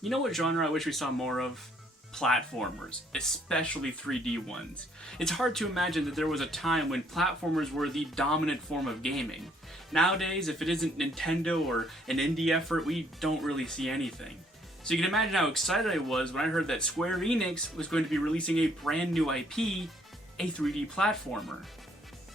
You know what genre I wish we saw more of? Platformers, especially 3D ones. It's hard to imagine that there was a time when platformers were the dominant form of gaming. Nowadays, if it isn't Nintendo or an indie effort, we don't really see anything. So you can imagine how excited I was when I heard that Square Enix was going to be releasing a brand new IP, a 3D platformer.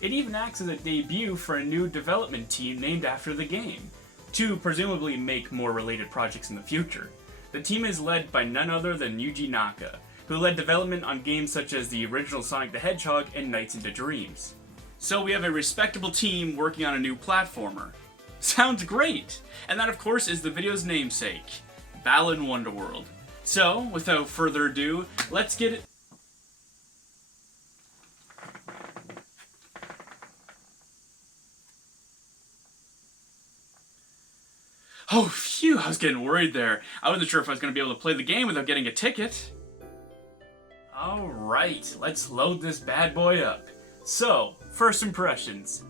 It even acts as a debut for a new development team named after the game, to presumably make more related projects in the future. The team is led by none other than Yuji Naka, who led development on games such as the original Sonic the Hedgehog and Nights into Dreams. So we have a respectable team working on a new platformer. Sounds great! And that of course is the video's namesake, Balan Wonderworld. So, without further ado, let's get it. Oh, phew, I was getting worried there. I wasn't sure if I was going to be able to play the game without getting a ticket. Alright, let's load this bad boy up. So, first impressions.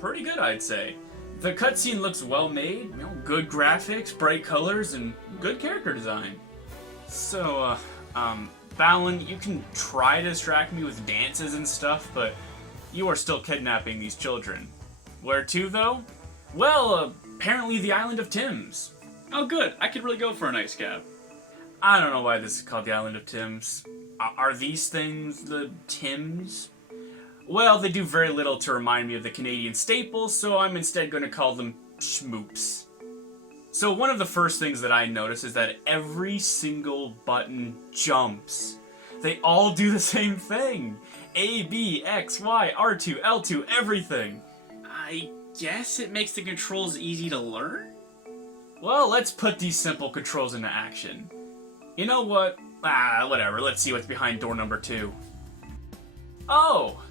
Pretty good, I'd say. The cutscene looks well made, good graphics, bright colors, and good character design. So, Balan, you can try to distract me with dances and stuff, but you are still kidnapping these children. Where to, though? Well, apparently the island of Tims. Oh good, I could really go for a nice cab. I don't know why this is called the island of Tims. Are these things the Tims? Well, they do very little to remind me of the Canadian staples, so I'm instead going to call them schmoops. So one of the first things that I notice is that every single button jumps. They all do the same thing. A, B, X, Y, R2, L2, everything. I guess it makes the controls easy to learn? Well, let's put these simple controls into action. You know what? Whatever, let's see what's behind door number 2. Oh,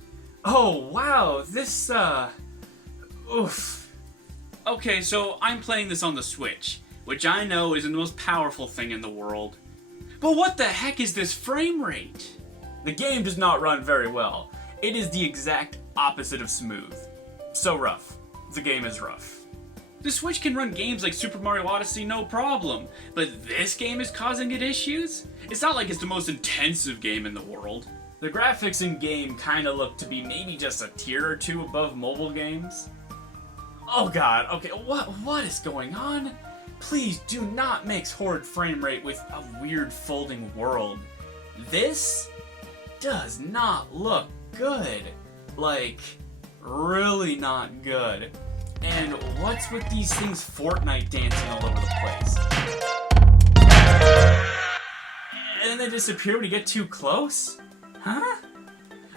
wow, this, oof. Okay, so I'm playing this on the Switch, which I know isn't the most powerful thing in the world. But what the heck is this frame rate? The game does not run very well. It is the exact opposite of smooth. So rough. The game is rough. The Switch can run games like Super Mario Odyssey no problem, but this game is causing it issues? It's not like it's the most intensive game in the world. The graphics in game kinda look to be maybe just a tier or two above mobile games. Oh god, okay, what is going on? Please do not mix horrid frame rate with a weird folding world. This does not look good. Like, really not good. And what's with these things Fortnite dancing all over the place? And then they disappear when you get too close? Huh?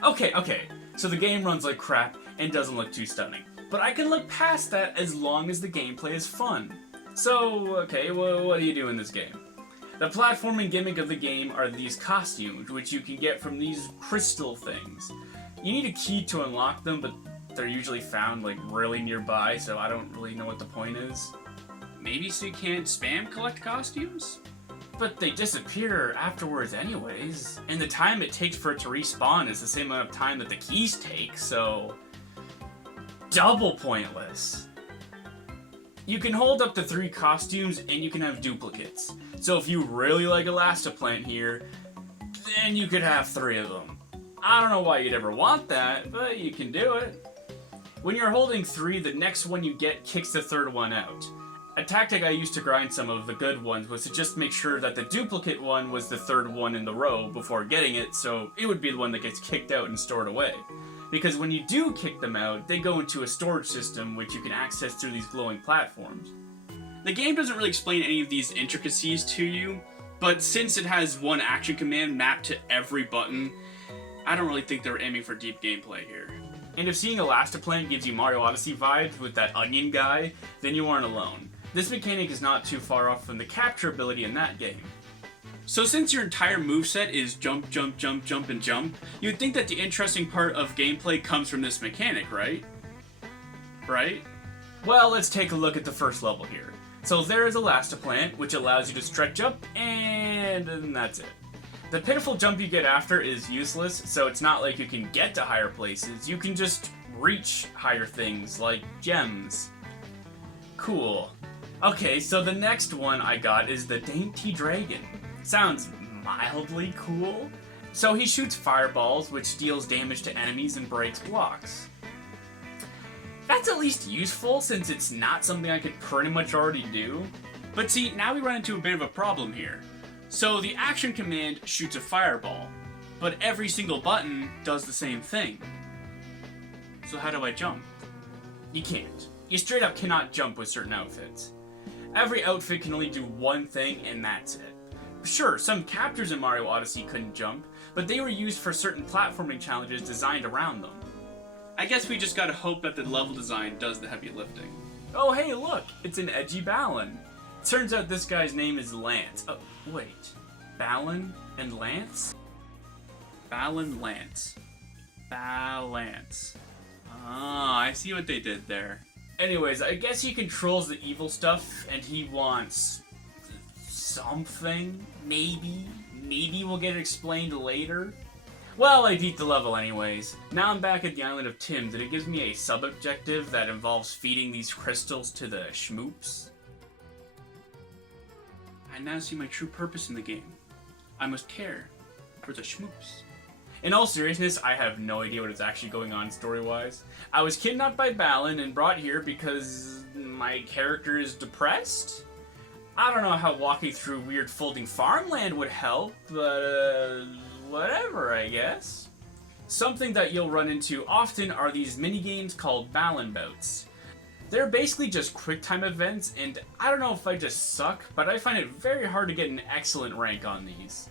Okay, so the game runs like crap and doesn't look too stunning. But I can look past that as long as the gameplay is fun. So, okay, well, what do you do in this game? The platforming gimmick of the game are these costumes, which you can get from these crystal things. You need a key to unlock them, but they're usually found like really nearby, so I don't really know what the point is. Maybe so you can't spam collect costumes? But they disappear afterwards anyways, and the time it takes for it to respawn is the same amount of time that the keys take, so double pointless. You can hold up to 3 costumes and you can have duplicates. So if you really like Elastiplant here, then you could have 3 of them. I don't know why you'd ever want that, but you can do it. When you're holding 3, the next one you get kicks the 3rd one out. A tactic I used to grind some of the good ones was to just make sure that the duplicate one was the 3rd one in the row before getting it, so it would be the one that gets kicked out and stored away. Because when you do kick them out, they go into a storage system which you can access through these glowing platforms. The game doesn't really explain any of these intricacies to you, but since it has one action command mapped to every button, I don't really think they're aiming for deep gameplay here. And if seeing Elastiplant gives you Mario Odyssey vibes with that onion guy, then you aren't alone. This mechanic is not too far off from the capture ability in that game. So since your entire moveset is jump, jump, jump, jump, and jump, you'd think that the interesting part of gameplay comes from this mechanic, right? Right? Well, let's take a look at the first level here. So there is Elastiplant, which allows you to stretch up, and that's it. The pitiful jump you get after is useless, so it's not like you can get to higher places, you can just reach higher things, like gems. Cool. Okay, so the next one I got is the Dainty Dragon. Sounds mildly cool. So he shoots fireballs, which deals damage to enemies and breaks blocks. That's at least useful, since it's not something I could pretty much already do. But see, now we run into a bit of a problem here. So the action command shoots a fireball, but every single button does the same thing. So how do I jump? You can't. You straight up cannot jump with certain outfits. Every outfit can only do one thing, and that's it. Sure, some captures in Mario Odyssey couldn't jump, but they were used for certain platforming challenges designed around them. I guess we just gotta hope that the level design does the heavy lifting. Oh hey look, it's an edgy Balan. Turns out this guy's name is Lance. Oh, wait. Balan and Lance? Balan Lance. Balance. Ah, I see what they did there. Anyways, I guess he controls the evil stuff, and he wants something, maybe? Maybe we'll get it explained later? Well, I beat the level anyways. Now I'm back at the island of Tims, and it gives me a sub-objective that involves feeding these crystals to the schmoops. I now see my true purpose in the game. I must care for the schmoops. In all seriousness, I have no idea what is actually going on story-wise. I was kidnapped by Balan and brought here because my character is depressed? I don't know how walking through weird folding farmland would help, but whatever, I guess. Something that you'll run into often are these mini-games called Balan Bouts. They're basically just quick-time events, and I don't know if I just suck, but I find it very hard to get an excellent rank on these.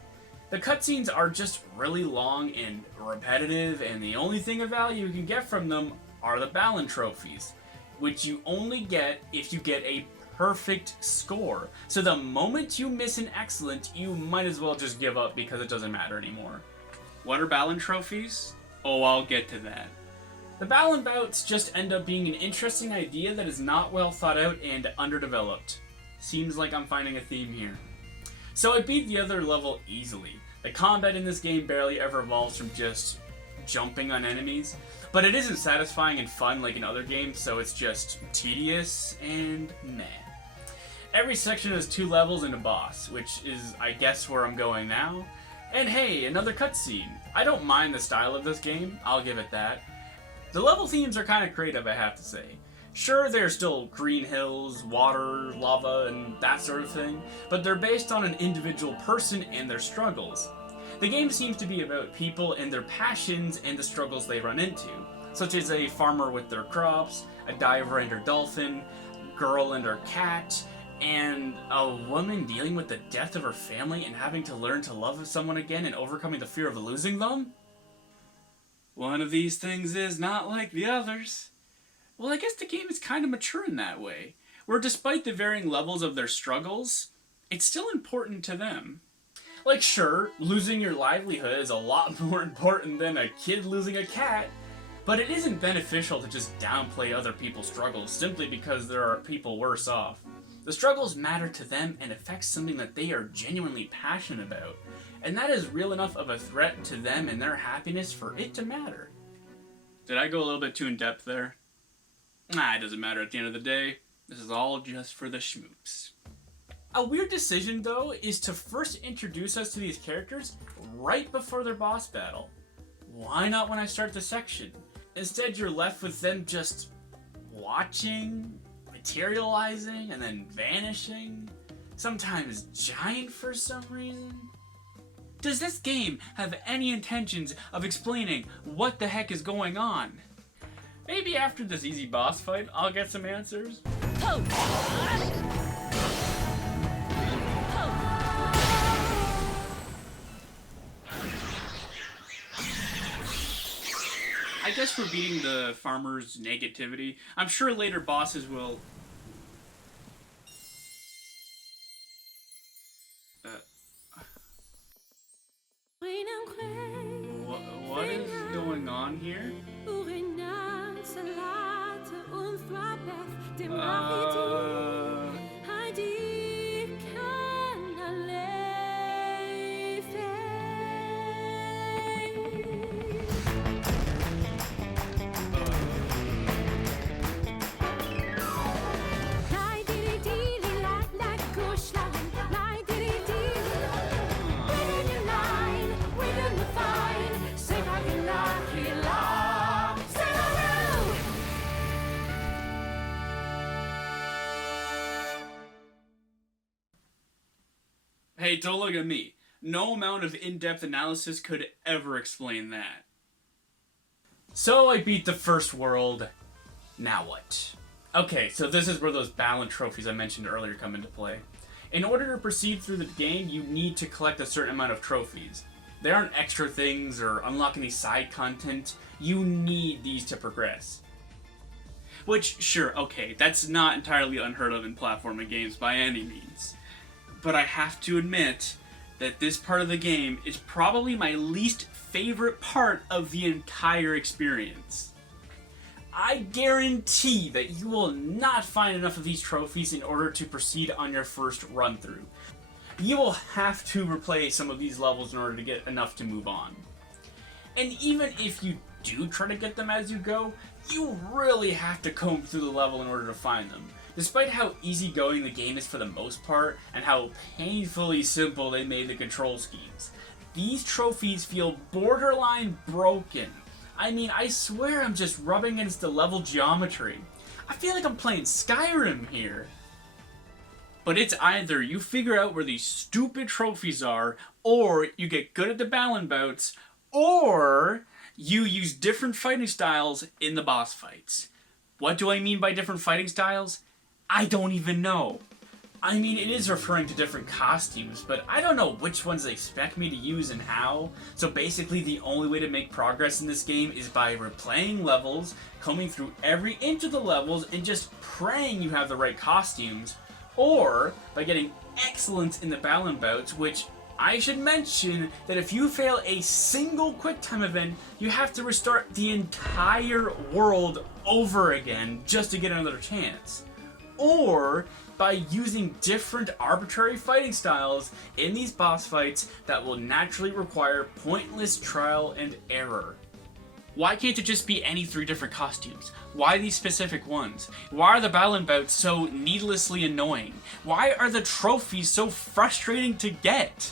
The cutscenes are just really long and repetitive, and the only thing of value you can get from them are the Balan trophies, which you only get if you get a perfect score. So the moment you miss an excellent, you might as well just give up because it doesn't matter anymore. What are Balan trophies? Oh, I'll get to that. The Balan Bouts just end up being an interesting idea that is not well thought out and underdeveloped. Seems like I'm finding a theme here. So I beat the other level easily. The combat in this game barely ever evolves from just jumping on enemies, but it isn't satisfying and fun like in other games, so it's just tedious and meh. Every section has 2 levels and a boss, which is, I guess, where I'm going now. And hey, another cutscene. I don't mind the style of this game, I'll give it that. The level themes are kind of creative, I have to say. Sure, there's still green hills, water, lava, and that sort of thing, but they're based on an individual person and their struggles. The game seems to be about people and their passions and the struggles they run into, such as a farmer with their crops, a diver and her dolphin, girl and her cat, and a woman dealing with the death of her family and having to learn to love someone again and overcoming the fear of losing them? One of these things is not like the others. Well, I guess the game is kind of mature in that way, where despite the varying levels of their struggles, it's still important to them. Like, sure, losing your livelihood is a lot more important than a kid losing a cat, but it isn't beneficial to just downplay other people's struggles simply because there are people worse off. The struggles matter to them and affect something that they are genuinely passionate about, and that is real enough of a threat to them and their happiness for it to matter. Did I go a little bit too in-depth there? Nah, it doesn't matter at the end of the day. This is all just for the schmoops. A weird decision, though, is to first introduce us to these characters right before their boss battle. Why not when I start the section? Instead, you're left with them just watching, materializing, and then vanishing. Sometimes giant for some reason. Does this game have any intentions of explaining what the heck is going on? Maybe after this easy boss fight, I'll get some answers. I guess we're beating the farmer's negativity. I'm sure later bosses will... What is going on here? Hey, don't look at me. No amount of in-depth analysis could ever explain that. So I beat the first world. Now what? Okay, so this is where those Balan trophies I mentioned earlier come into play. In order to proceed through the game, you need to collect a certain amount of trophies. They aren't extra things or unlock any side content. You need these to progress. Which, sure, okay, that's not entirely unheard of in platforming games by any means. But I have to admit that this part of the game is probably my least favorite part of the entire experience. I guarantee that you will not find enough of these trophies in order to proceed on your first run through. You will have to replay some of these levels in order to get enough to move on. And even if you do try to get them as you go, you really have to comb through the level in order to find them. Despite how easygoing the game is for the most part, and how painfully simple they made the control schemes, these trophies feel borderline broken. I mean, I swear I'm just rubbing against the level geometry. I feel like I'm playing Skyrim here. But it's either you figure out where these stupid trophies are, or you get good at the Balan bouts, or you use different fighting styles in the boss fights. What do I mean by different fighting styles? I don't even know. I mean, it is referring to different costumes, but I don't know which ones they expect me to use and how. So basically, the only way to make progress in this game is by replaying levels, combing through every inch of the levels, and just praying you have the right costumes, or by getting excellence in the Balan bouts, which I should mention that if you fail a single QuickTime event, you have to restart the entire world over again just to get another chance. Or by using different arbitrary fighting styles in these boss fights that will naturally require pointless trial and error. Why can't it just be any 3 different costumes? Why these specific ones? Why are the Balan bouts so needlessly annoying? Why are the trophies so frustrating to get?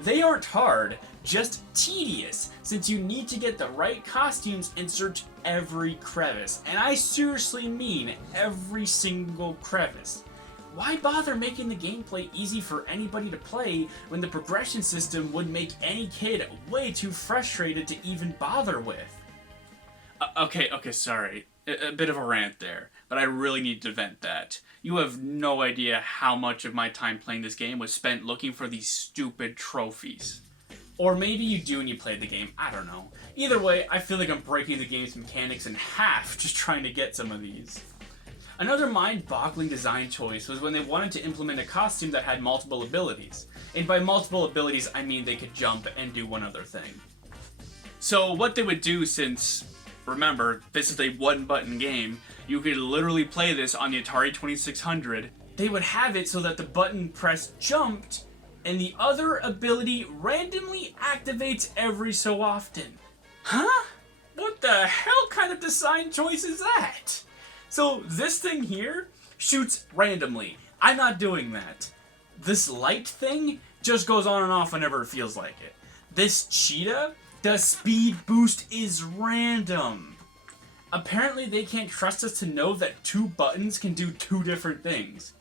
They aren't hard, just tedious, since you need to get the right costumes and search every crevice. And I seriously mean every single crevice. Why bother making the gameplay easy for anybody to play when the progression system would make any kid way too frustrated to even bother with? Okay, sorry. A bit of a rant there, but I really need to vent that. You have no idea how much of my time playing this game was spent looking for these stupid trophies. Or maybe you do when you played the game, I don't know. Either way, I feel like I'm breaking the game's mechanics in half just trying to get some of these. Another mind-boggling design choice was when they wanted to implement a costume that had multiple abilities. And by multiple abilities, I mean they could jump and do one other thing. So what they would do, since, remember, this is a one-button game, you could literally play this on the Atari 2600, they would have it so that the button press jumped, and the other ability randomly activates every so often. Huh? What the hell kind of design choice is that? So this thing here shoots randomly. I'm not doing that. This light thing just goes on and off whenever it feels like it. This cheetah, the speed boost is random. Apparently they can't trust us to know that 2 buttons can do 2 different things.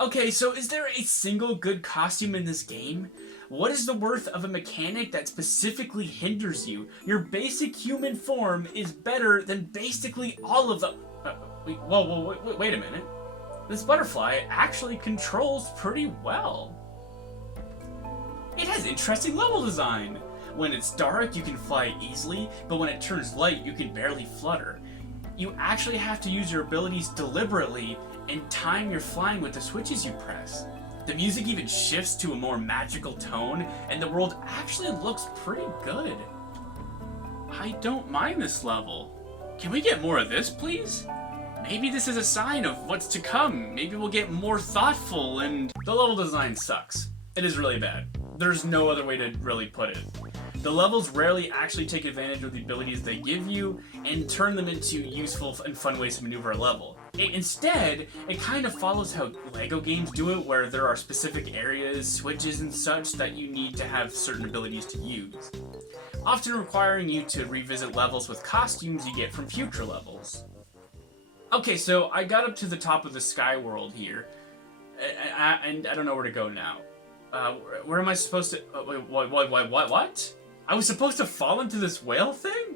Okay, so is there a single good costume in this game? What is the worth of a mechanic that specifically hinders you? Your basic human form is better than basically all of the... wait a minute. This butterfly actually controls pretty well. It has interesting level design. When it's dark, you can fly easily, but when it turns light, you can barely flutter. You actually have to use your abilities deliberately and time your flying with the switches you press. The music even shifts to a more magical tone, and the world actually looks pretty good. I don't mind this level. Can we get more of this, please? Maybe this is a sign of what's to come. Maybe we'll get more thoughtful and... The level design sucks. It is really bad. There's no other way to really put it. The levels rarely actually take advantage of the abilities they give you and turn them into useful and fun ways to maneuver a level. Instead, it kind of follows how LEGO games do it, where there are specific areas, switches, and such that you need to have certain abilities to use, often requiring you to revisit levels with costumes you get from future levels. Okay, so I got up to the top of the sky world here, and I don't know where to go now. where am I supposed to... wait, what? I was supposed to fall into this whale thing?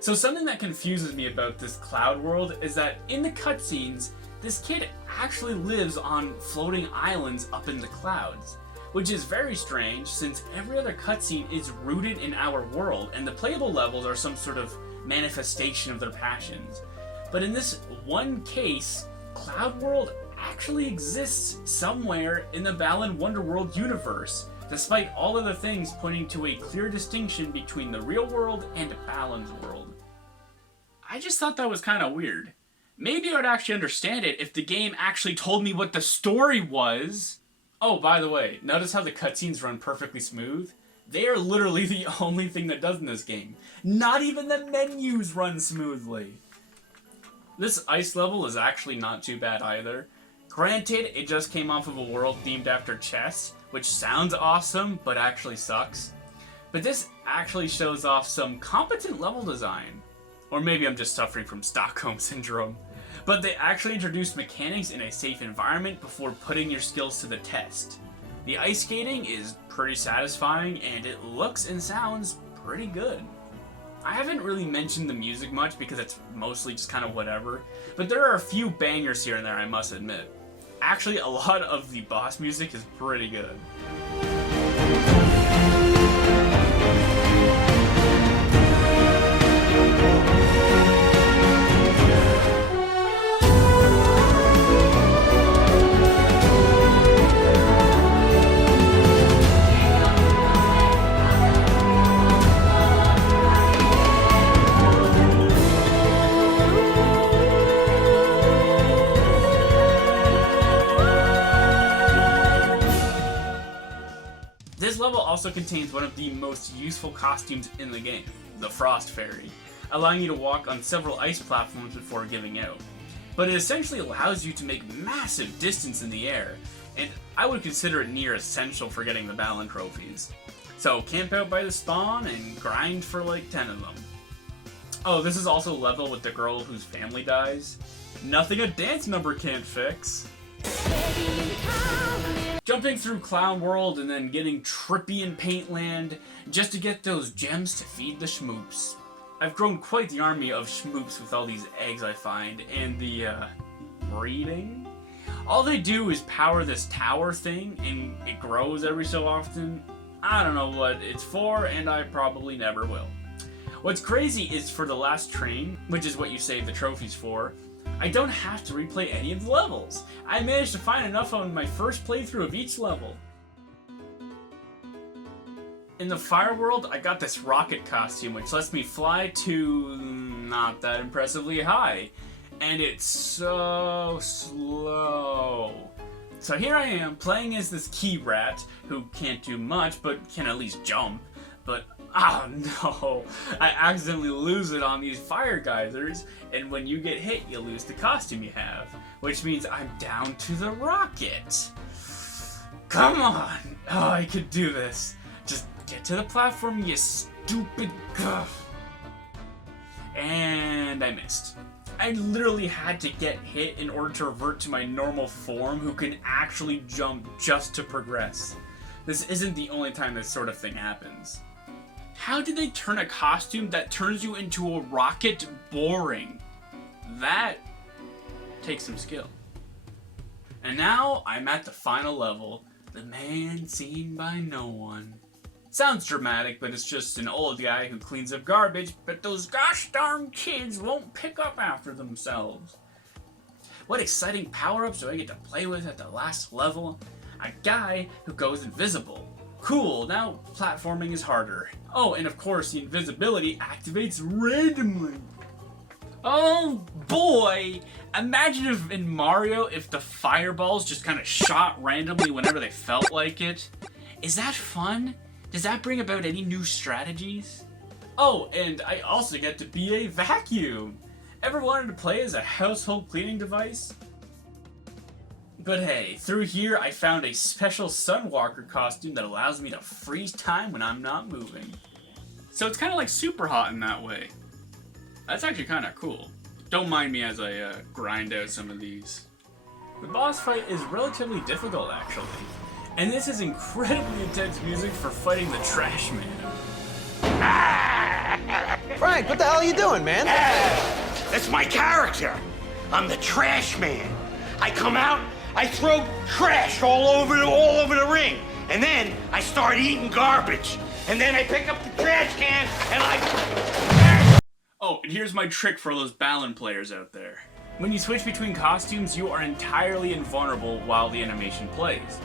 So something that confuses me about this cloud world is that in the cutscenes, this kid actually lives on floating islands up in the clouds, which is very strange since every other cutscene is rooted in our world and the playable levels are some sort of manifestation of their passions. But in this one case, Cloud World actually exists somewhere in the Balan Wonderworld universe, despite all of the things pointing to a clear distinction between the real world and Balan's world. I just thought that was kind of weird. Maybe I would actually understand it if the game actually told me what the story was. Oh, by the way, notice how the cutscenes run perfectly smooth? They are literally the only thing that does in this game. Not even the menus run smoothly. This ice level is actually not too bad either. Granted, it just came off of a world themed after chess, which sounds awesome, but actually sucks. But this actually shows off some competent level design. Or maybe I'm just suffering from Stockholm Syndrome. But they actually introduced mechanics in a safe environment before putting your skills to the test. The ice skating is pretty satisfying, and it looks and sounds pretty good. I haven't really mentioned the music much because it's mostly just kind of whatever, but there are a few bangers here and there, I must admit. Actually, a lot of the boss music is pretty good. This level also contains one of the most useful costumes in the game, the Frost Fairy, allowing you to walk on several ice platforms before giving out. But it essentially allows you to make massive distance in the air, and I would consider it near essential for getting the Balan trophies. So camp out by the spawn and grind for like 10 of them. Oh, this is also a level with the girl whose family dies. Nothing a dance number can't fix. Jumping through Clown World and then getting trippy in Paintland just to get those gems to feed the schmoops. I've grown quite the army of schmoops with all these eggs I find, and the, breeding? All they do is power this tower thing, and it grows every so often. I don't know what it's for, and I probably never will. What's crazy is for the last train, which is what you save the trophies for, I don't have to replay any of the levels. I managed to find enough on my first playthrough of each level. In the Fire World, I got this rocket costume, which lets me fly to not that impressively high. And it's so slow. So here I am, playing as this key rat, who can't do much, but can at least jump. But, oh no, I accidentally lose it on these fire geysers, and when you get hit, you lose the costume you have. Which means I'm down to the rocket. Come on! Oh, I could do this. Just get to the platform, you stupid guff. And I missed. I literally had to get hit in order to revert to my normal form, who can actually jump just to progress. This isn't the only time this sort of thing happens. How did they turn a costume that turns you into a rocket boring? That takes some skill. And now I'm at the final level, the man seen by no one. Sounds dramatic, but it's just an old guy who cleans up garbage, but those gosh darn kids won't pick up after themselves. What exciting power-ups do I get to play with at the last level? A guy who goes invisible. Cool, now platforming is harder. Oh, and of course the invisibility activates randomly. Oh boy! Imagine if in Mario, if the fireballs just kind of shot randomly whenever they felt like it. Is that fun? Does that bring about any new strategies? Oh, and I also get to be a vacuum. Ever wanted to play as a household cleaning device? But hey, through here I found a special Sunwalker costume that allows me to freeze time when I'm not moving. So it's kind of like Super Hot in that way. That's actually kind of cool. Don't mind me as I grind out some of these. The boss fight is relatively difficult actually. And this is incredibly intense music for fighting the Trash Man. Frank, what the hell are you doing, man? That's my character. I'm the Trash Man. I come out, I throw trash all over the ring, and then I start eating garbage. And then I pick up the trash can and I... Oh, and here's my trick for those Balan players out there. When you switch between costumes, you are entirely invulnerable while the animation plays.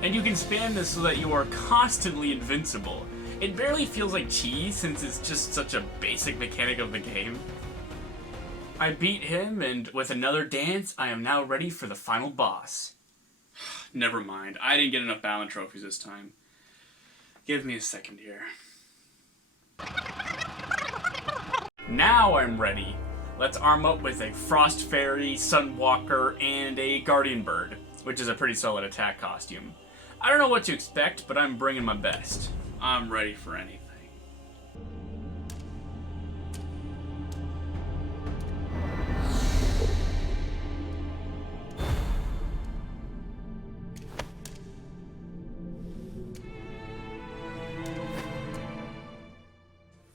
And you can spam this so that you are constantly invincible. It barely feels like cheese since it's just such a basic mechanic of the game. I beat him, and with another dance, I am now ready for the final boss. Never mind, I didn't get enough Balan trophies this time. Give me a second here. Now I'm ready. Let's arm up with a Frost Fairy, Sunwalker, and a Guardian Bird, which is a pretty solid attack costume. I don't know what to expect, but I'm bringing my best. I'm ready for anything.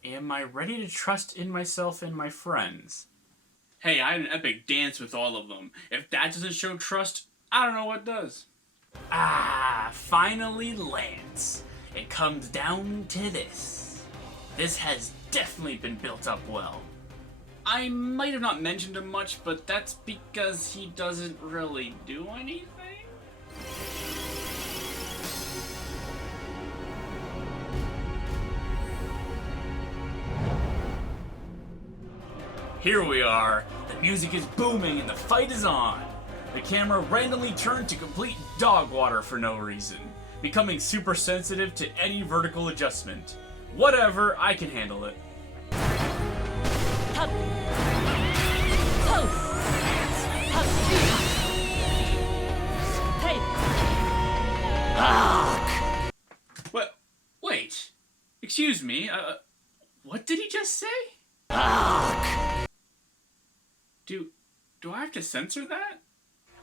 Am I ready to trust in myself and my friends? Hey, I had an epic dance with all of them. If that doesn't show trust, I don't know what does. Ah, finally Lance. It comes down to this. This has definitely been built up well. I might have not mentioned him much, but that's because he doesn't really do anything. Here we are. The music is booming and the fight is on. The camera randomly turned to complete dog water for no reason, becoming super sensitive to any vertical adjustment. Whatever, I can handle it. What? Wait. Excuse me. What did he just say? Do I have to censor that?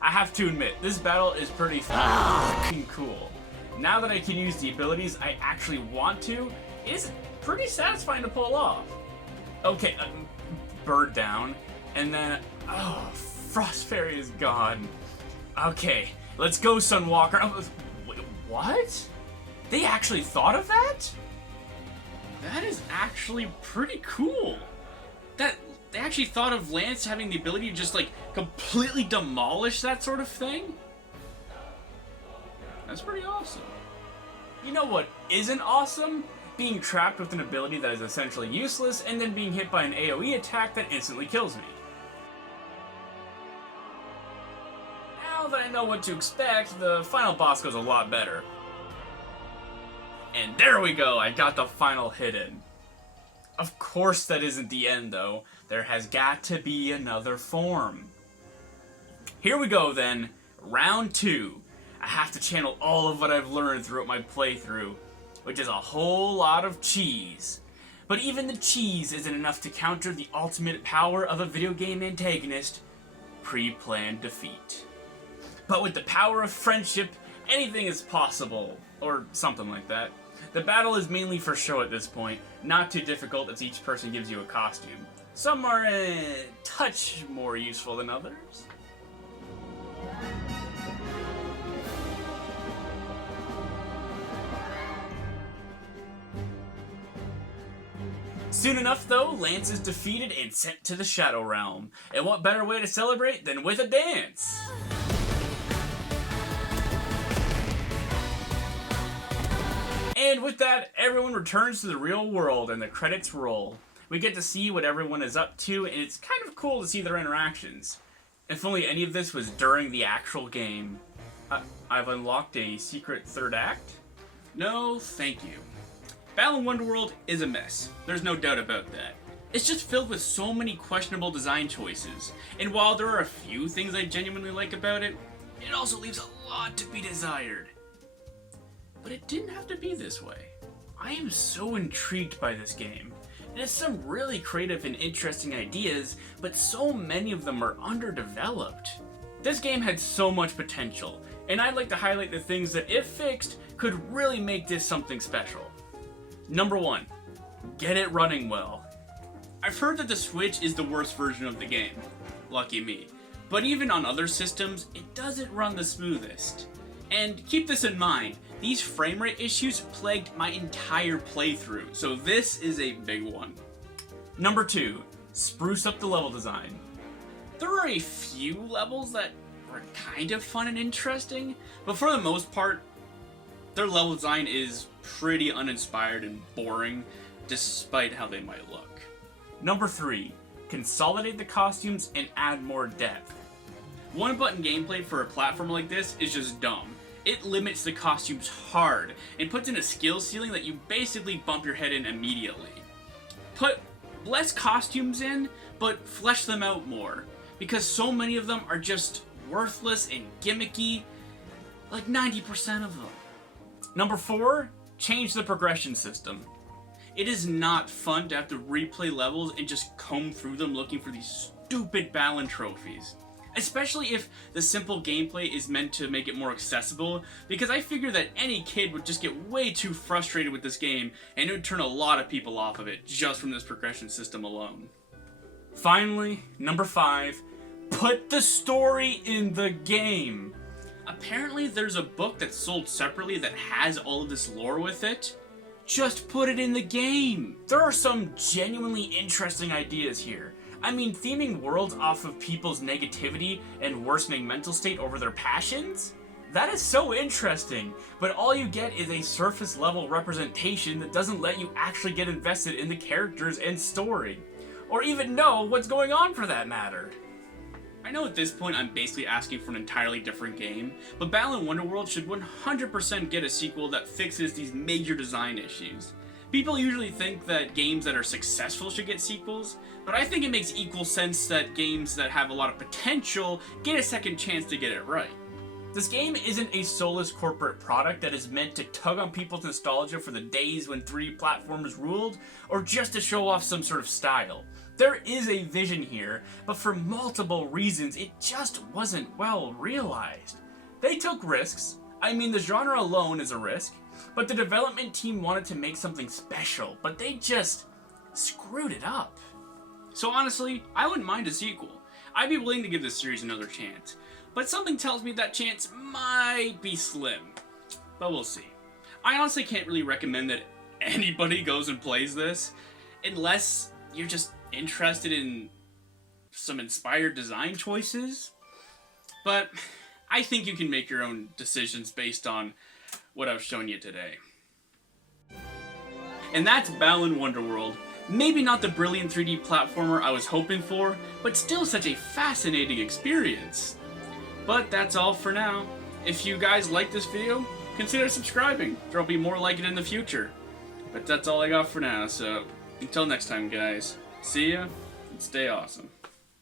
I have to admit, this battle is pretty fucking cool. Now that I can use the abilities I actually want to, it's pretty satisfying to pull off. Okay, bird down, and then, oh, Frost Fairy is gone. Okay, let's go, Sunwalker. Wait, what? They actually thought of that? That is actually pretty cool. They actually thought of Lance having the ability to just, like, completely demolish that sort of thing? That's pretty awesome. You know what isn't awesome? Being trapped with an ability that is essentially useless and then being hit by an AoE attack that instantly kills me. Now that I know what to expect, the final boss goes a lot better. And there we go, I got the final hit in. Of course that isn't the end, though. There has got to be another form. Here we go, then. Round 2. I have to channel all of what I've learned throughout my playthrough, which is a whole lot of cheese. But even the cheese isn't enough to counter the ultimate power of a video game antagonist, pre-planned defeat. But with the power of friendship, anything is possible, or something like that. The battle is mainly for show at this point, not too difficult as each person gives you a costume. Some are a touch more useful than others. Soon enough, though, Lance is defeated and sent to the Shadow Realm. And what better way to celebrate than with a dance? And with that, everyone returns to the real world and the credits roll. We get to see what everyone is up to, and it's kind of cool to see their interactions. If only any of this was during the actual game. I've unlocked a secret third act? No, thank you. Balan Wonderworld is a mess. There's no doubt about that. It's just filled with so many questionable design choices, and while there are a few things I genuinely like about it, it also leaves a lot to be desired. But it didn't have to be this way. I am so intrigued by this game. It has some really creative and interesting ideas, but so many of them are underdeveloped. This game had so much potential, and I'd like to highlight the things that, if fixed, could really make this something special. Number 1, get it running well. I've heard that the Switch is the worst version of the game. Lucky me. But even on other systems, it doesn't run the smoothest. And keep this in mind, these frame rate issues plagued my entire playthrough, so this is a big one. Number 2, spruce up the level design. There are a few levels that were kind of fun and interesting, but for the most part, their level design is pretty uninspired and boring, despite how they might look. Number 3, consolidate the costumes and add more depth. One-button gameplay for a platformer like this is just dumb. It limits the costumes hard, and puts in a skill ceiling that you basically bump your head in immediately. Put less costumes in, but flesh them out more, because so many of them are just worthless and gimmicky, like 90% of them. Number 4, change the progression system. It is not fun to have to replay levels and just comb through them looking for these stupid Balan trophies. Especially if the simple gameplay is meant to make it more accessible, because I figure that any kid would just get way too frustrated with this game, and it would turn a lot of people off of it just from this progression system alone. Finally, number 5, put the story in the game. Apparently there's a book that's sold separately that has all of this lore with it. Just put it in the game. There are some genuinely interesting ideas here. I mean, theming worlds off of people's negativity and worsening mental state over their passions? That is so interesting, but all you get is a surface level representation that doesn't let you actually get invested in the characters and story. Or even know what's going on for that matter. I know at this point I'm basically asking for an entirely different game, but Balan Wonderworld should 100% get a sequel that fixes these major design issues. People usually think that games that are successful should get sequels, but I think it makes equal sense that games that have a lot of potential get a second chance to get it right. This game isn't a soulless corporate product that is meant to tug on people's nostalgia for the days when 3D platformers ruled, or just to show off some sort of style. There is a vision here, but for multiple reasons it just wasn't well realized. They took risks. I mean, the genre alone is a risk, but the development team wanted to make something special, but they just screwed it up. So honestly, I wouldn't mind a sequel. I'd be willing to give this series another chance, but something tells me that chance might be slim. But we'll see. I honestly can't really recommend that anybody goes and plays this, unless you're just interested in some inspired design choices. But I think you can make your own decisions based on what I've shown you today. And that's Balan Wonderworld. Maybe not the brilliant 3D platformer I was hoping for, but still such a fascinating experience. But that's all for now. If you guys like this video, consider subscribing. There'll be more like it in the future. But that's all I got for now, so until next time guys, see ya and stay awesome.